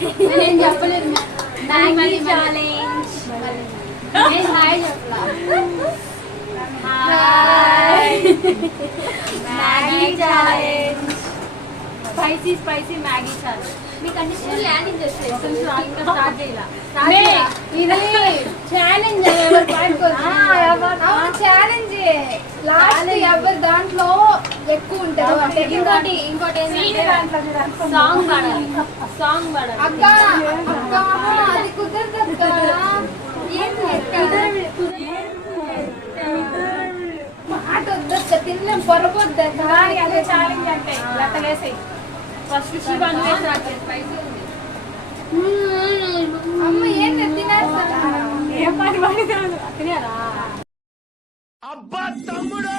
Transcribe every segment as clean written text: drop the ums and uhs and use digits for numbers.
నేను చెప్పలేదు. Maggi challenge. నేను హాయ్ చెప్పలా. Hi Maggi challenge. Spicy Maggi challenge. మీ కండిషన్ ల్యాండింగ్ చేస్తే ఇంకా స్టార్ట్ చేయాల. ఇది ఛాలెంజ్ ఛాలెంజ్ లాస్ట్ ఎవరు దాంట్లో ఎక్కువ ఉంటుంది. ఇంకోటి సాంగ్ పాడాలి. అక్క అది కుదరదు మాట వద్ద తినలేం పొరకొద్ద. అదే ఛాలెంజ్ అంటే లెక్కలేసాయి. ఫస్ట్ అమ్మ ఏం తినేస్తా. ఏం పని పడి తినారా? అబ్బా తమ్ముడు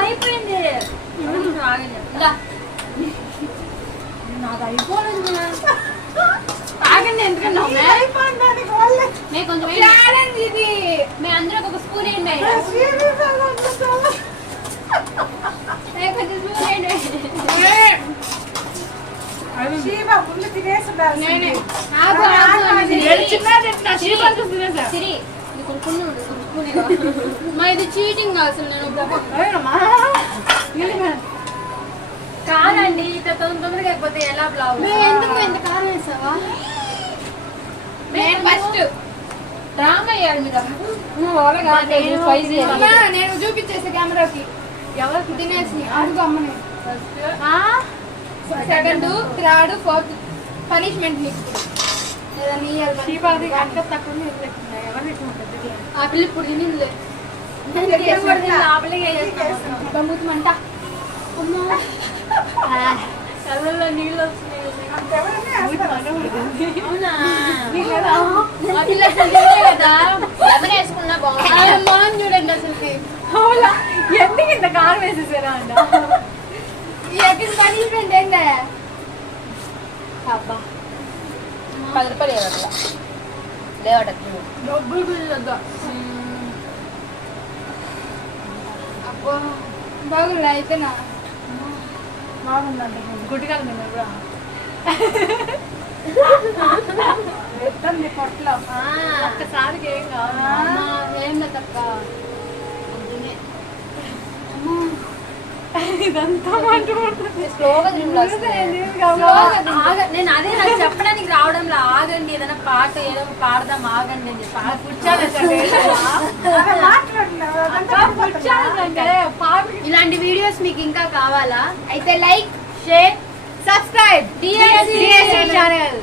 అయిపోయింది. నాకు అయిపోలేదు. ఆగండి ఎందుకన్నా కొంచెం ఇది మీ అందరూ ఒక స్పూన్ వేయండి. కొంచెం స్పూన్ మా ఇది చీటింగ్ అసలు. నేను కాదండి ఇట్లా తొందరగా అయిపోతే ఎలా బ్లాగ్. ఎందుకు ఎంత కారం వేసావా? నేను ఫస్ట్ డ్రామా అయ్యాడు మీద. నేను చూపించేసా కెమెరాకి ఎవరికి తినేసి అడుగు అమ్మని. సెకండ్ థర్డ్ ఫోర్త్ పనిష్మెంట్ నీకు. ఆ పిల్ల ఇప్పుడు తినిందిలే. గమ్ముతమంట కళ్ళల్లో నీళ్ళు వస్తున్నాయి. చూడండి అసలుకి ఎందుకు ఇంత కారం వేసేసారా అంట. పనిష్మెంట్ ఏంటా? అబ్బా 10 రూపాయలు అట్లా లేవట డబ్బులు బిల్లు. అబ్బా బాగుంది అయితేనా? బాగుందండి. గుడ్డిగా నేను కూడా పొట్ల ఒక్కసారికి ఏం కావాలి. ఏం లేదు తప్ప నేను అదే నాకు చెప్పడానికి రావడంలో ఆగండి ఏదైనా పాట ఏదో పాడదాం ఆగండి అని చెప్పి. ఇలాంటి వీడియోస్ మీకు ఇంకా కావాలా అయితే like share subscribe DSC channel.